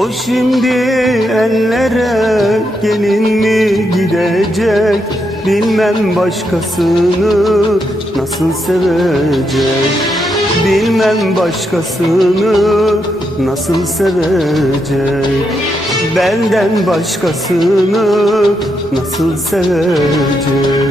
O şimdi ellere gelin mi gidecek? Bilmem başkasını nasıl sevecek? Bilmem başkasını nasıl sevecek? Benden başkasını nasıl sevecek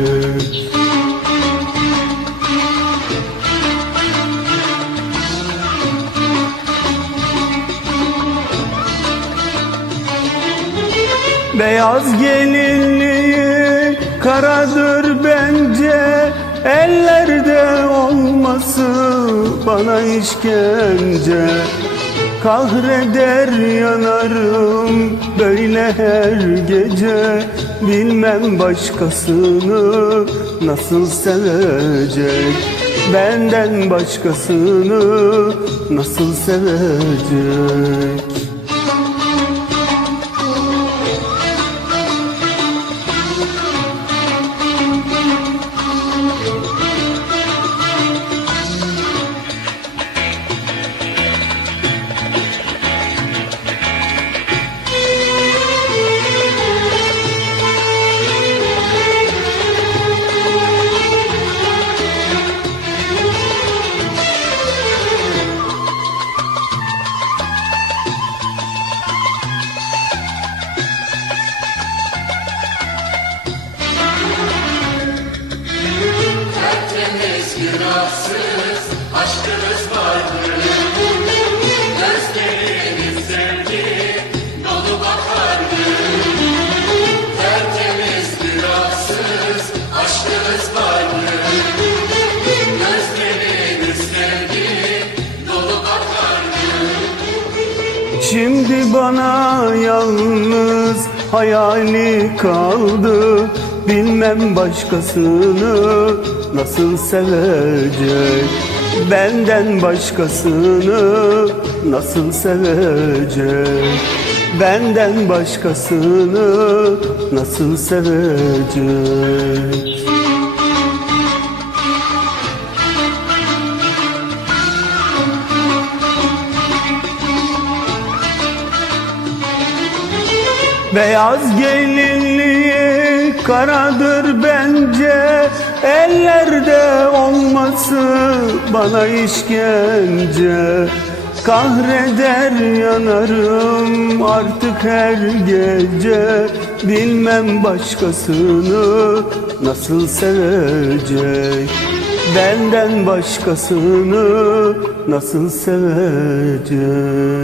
Beyaz gelinliği karadır bence. Ellerde olması bana işkence. Kahreder yanarım böyle her gece. Bilmem başkasını nasıl sevecek. Benden başkasını nasıl sevecek günahsız aşkınız vardır Gözleriniz sevgi dolu bakardı Tertemiz günahsız aşkınız vardır Gözleriniz sevgi dolu bakardı Şimdi bana yalnız hayali kaldı Bilmem başkasını nasıl sevecek. Benden başkasını nasıl sevecek. Benden başkasını nasıl sevecek. Beyaz gelinliği karadır bence. Ellerde olması bana işkence. Kahreder yanarım artık her gece. Bilmem başkasını nasıl sevecek. Benden başkasını nasıl sevecek